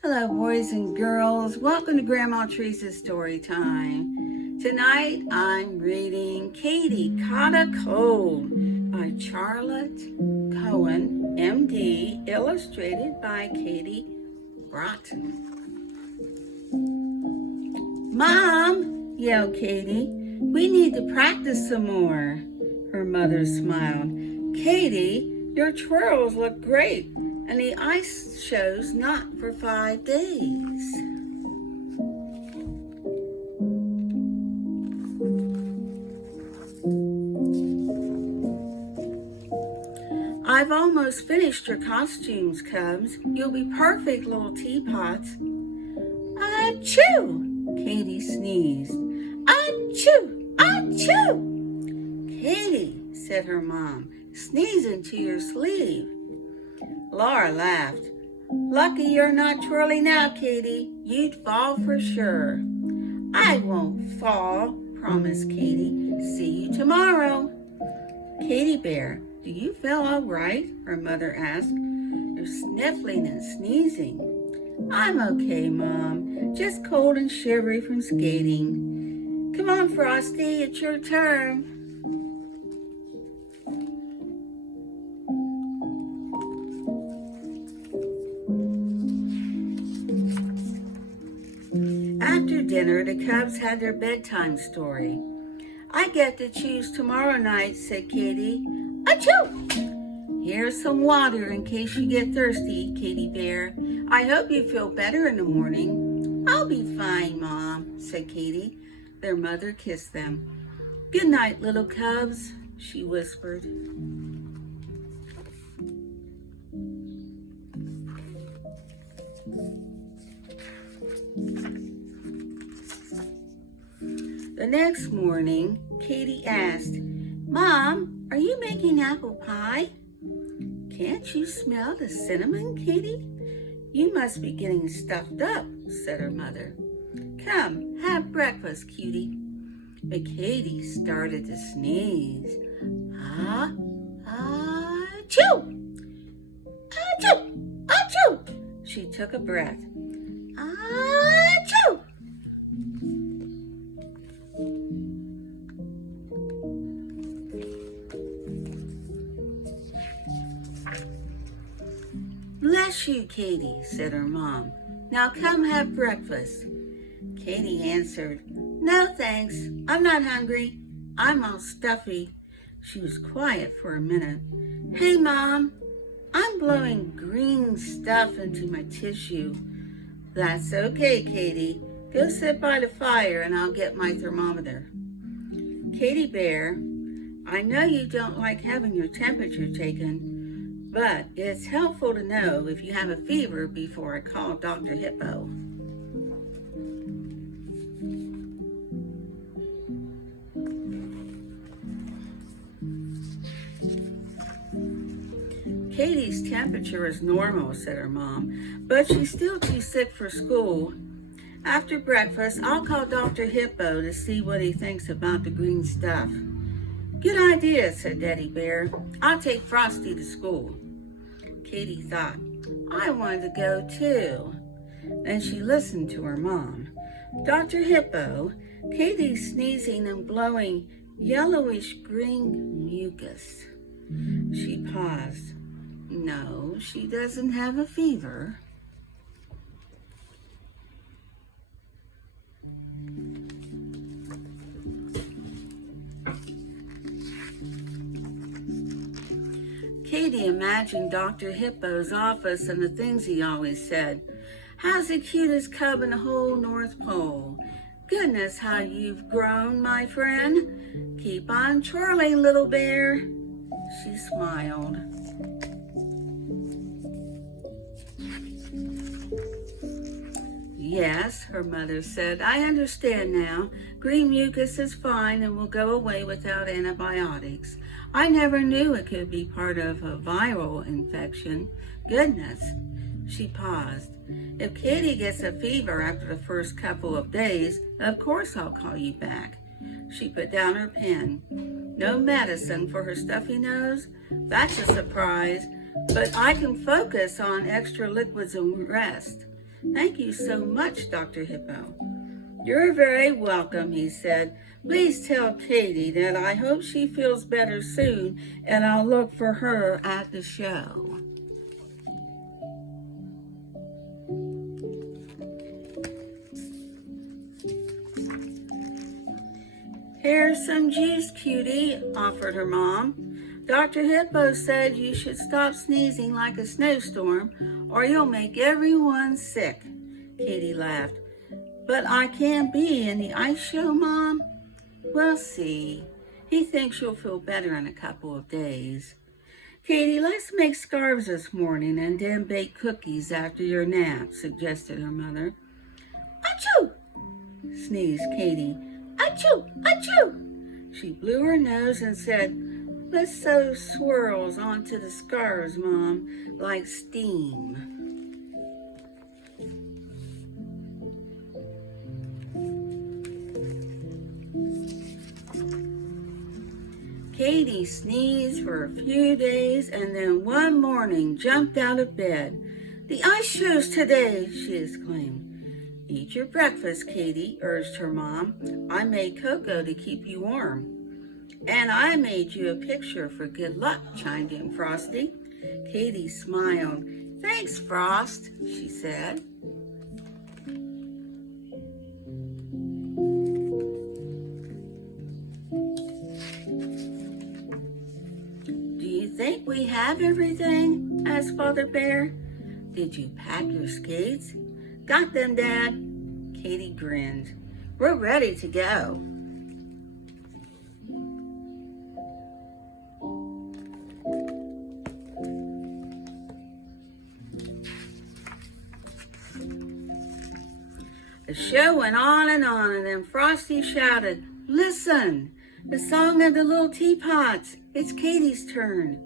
Hello, boys and girls. Welcome to Grandma Teresa's Story Time. Tonight, I'm reading Katie Caught a Cold by Charlotte Cohen, MD, illustrated by Katie Broughton. Mom, yelled Katie, we need to practice some more. Her mother smiled. Katie, your twirls look great, and the ice show's not for 5 days. I've almost finished your costumes, Cubs. You'll be perfect little teapots. Achoo! Katie sneezed. Achoo! Achoo! Katie, said her mom, sneeze into your sleeve. Laura laughed. Lucky you're not twirling now, Katie. You'd fall for sure. I won't fall, promised Katie. See you tomorrow. Katie Bear, do you feel all right? Her mother asked. You're sniffling and sneezing. I'm okay, Mom. Just cold and shivery from skating. Come on, Frosty, it's your turn. After dinner, the Cubs had their bedtime story. I get to choose tomorrow night, said Katie. Achoo! Here's some water in case you get thirsty, Katie Bear. I hope you feel better in the morning. I'll be fine, Mom, said Katie. Their mother kissed them. Good night, little Cubs, she whispered. The next morning, Katie asked, Mom, are you making apple pie? Can't you smell the cinnamon, Katie? You must be getting stuffed up, said her mother. Come, have breakfast, cutie. But Katie started to sneeze. Achoo! Achoo! Achoo! She took a breath. Achoo! Bless you, Katie, said her mom. Now come have breakfast. Katie answered, No thanks, I'm not hungry. I'm all stuffy. She was quiet for a minute. Hey, Mom, I'm blowing green stuff into my tissue. That's okay, Katie. Go sit by the fire and I'll get my thermometer. Katie Bear, I know you don't like having your temperature taken, but it's helpful to know if you have a fever before I call Dr. Hippo. Katie's temperature is normal, said her mom, but she's still too sick for school. After breakfast, I'll call Dr. Hippo to see what he thinks about the green stuff. Good idea, said Daddy Bear. I'll take Frosty to school. Katie thought, I wanted to go too. Then she listened to her mom. Dr. Hippo, Katie's sneezing and blowing yellowish green mucus. She paused. No, she doesn't have a fever. Katie imagined Dr. Hippo's office and the things he always said. How's the cutest cub in the whole North Pole? Goodness, how you've grown, my friend. Keep on twirling, little bear. She smiled. Yes, her mother said, I understand now. Green mucus is fine and will go away without antibiotics. I never knew it could be part of a viral infection. Goodness. She paused. If Katie gets a fever after the first couple of days, of course I'll call you back. She put down her pen. No medicine for her stuffy nose? That's a surprise, but I can focus on extra liquids and rest. Thank you so much, Dr. Hippo. You're very welcome, he said. Please tell Katie that I hope she feels better soon, and I'll look for her at the show. Here's some juice, cutie, offered her mom. Dr. Hippo said you should stop sneezing like a snowstorm or you'll make everyone sick. Katie laughed. But I can't be in the ice show, Mom. We'll see. He thinks you'll feel better in a couple of days. Katie, let's make scarves this morning and then bake cookies after your nap, suggested her mother. Achoo! Sneezed Katie. Achoo! Achoo! She blew her nose and said, let's sew swirls onto the scarves, Mom, like steam. Katie sneezed for a few days and then one morning jumped out of bed. The ice show's today, she exclaimed. Eat your breakfast, Katie, urged her mom. I made cocoa to keep you warm. And I made you a picture for good luck, chimed in Frosty. Katie smiled. Thanks, Frost, she said. Do you think we have everything? Asked Father Bear. Did you pack your skates? Got them, Dad. Katie grinned. We're ready to go. The show went on, and then Frosty shouted, Listen, the song of the little teapots. It's Katie's turn.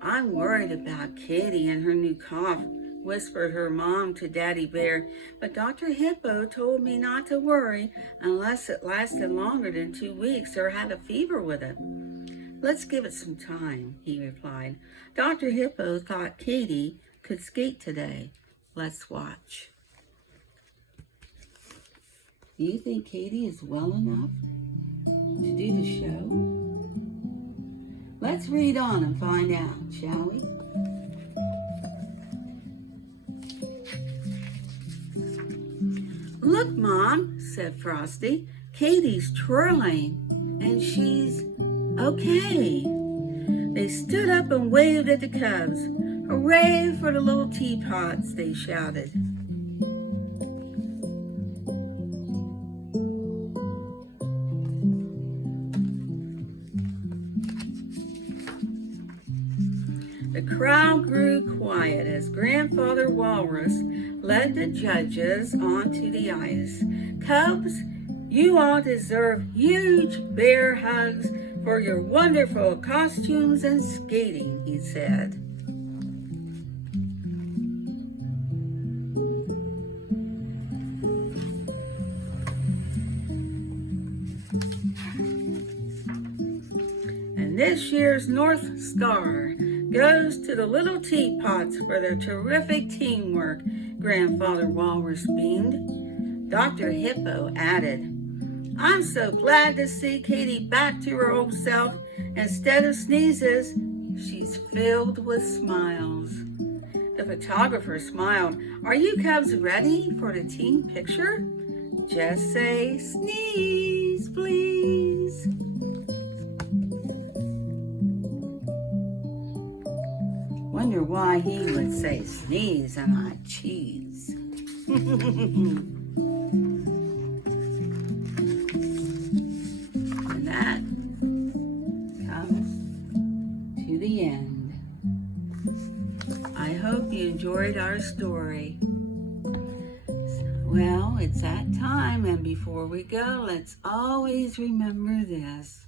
I'm worried about Katie and her new cough, whispered her mom to Daddy Bear, but Dr. Hippo told me not to worry unless it lasted longer than 2 weeks or had a fever with it. Let's give it some time, he replied. Dr. Hippo thought Katie could skate today. Let's watch. Do you think Katie is well enough to do the show? Let's read on and find out, shall we? Look, Mom, said Frosty. Katie's twirling, and she's okay. They stood up and waved at the cubs. Hooray for the little teapots, they shouted. The crowd grew quiet as Grandfather Walrus led the judges onto the ice. Cubs, you all deserve huge bear hugs for your wonderful costumes and skating, he said. And this year's North Star goes to the little teapots for their terrific teamwork, Grandfather Walrus beamed. Dr. Hippo added, I'm so glad to see Katie back to her old self. Instead of sneezes, she's filled with smiles. The photographer smiled. Are you cubs ready for the team picture? Just say sneeze, please. Wonder why he would say sneeze and not cheese. And that comes to the end. I hope you enjoyed our story. Well, it's that time, and before we go, let's always remember this.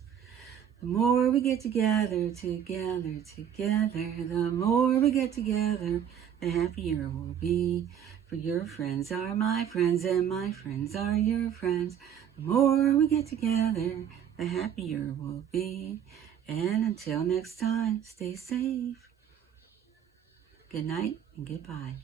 The more we get together, the more we get together, the happier we'll be. For your friends are my friends, and my friends are your friends. The more we get together, the happier we'll be. And until next time, stay safe. Good night and goodbye.